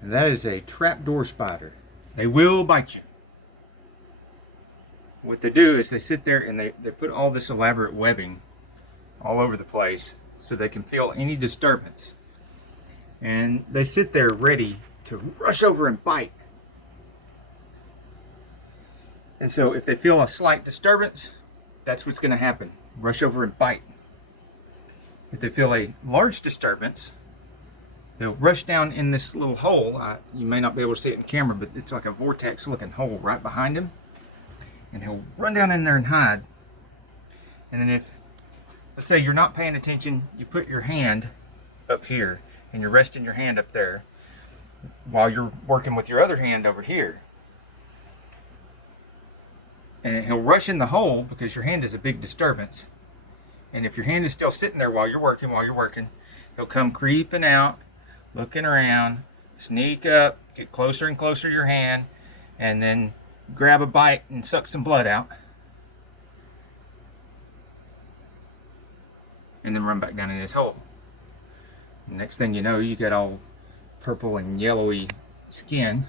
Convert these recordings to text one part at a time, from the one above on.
And that is a trapdoor spider. They will bite you. What they do is they sit there and they put all this elaborate webbing all over the place so they can feel any disturbance. And they sit there ready to rush over and bite. And so if they feel a slight disturbance, that's what's going to happen. Rush over and bite. If they feel a large disturbance, they'll rush down in this little hole. You may not be able to see it in camera, but it's like a vortex looking hole right behind him. And he'll run down in there and hide. And then if, let's say you're not paying attention, you put your hand up here and you're resting your hand up there while you're working with your other hand over here. And he'll rush in the hole because your hand is a big disturbance. And if your hand is still sitting there while you're working, he'll come creeping out, looking around, sneak up, get closer and closer to your hand, and then grab a bite and suck some blood out. And then run back down in his hole. Next thing you know, you got all purple and yellowy skin.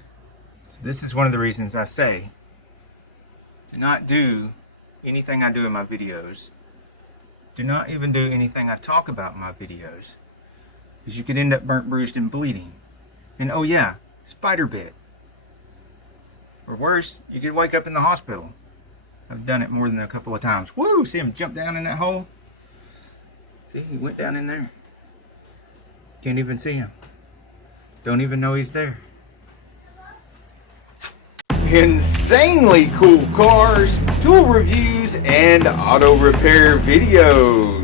So this is one of the reasons I say, do not do anything I do in my videos. Do not even do anything I talk about in my videos. Because you could end up burnt, bruised, and bleeding. And oh yeah, spider bit. Or worse, you could wake up in the hospital. I've done it more than a couple of times. Woo! See him jump down in that hole? See, he went down in there. Can't even see him. Don't even know he's there. Insanely cool cars, tool reviews, and auto repair videos.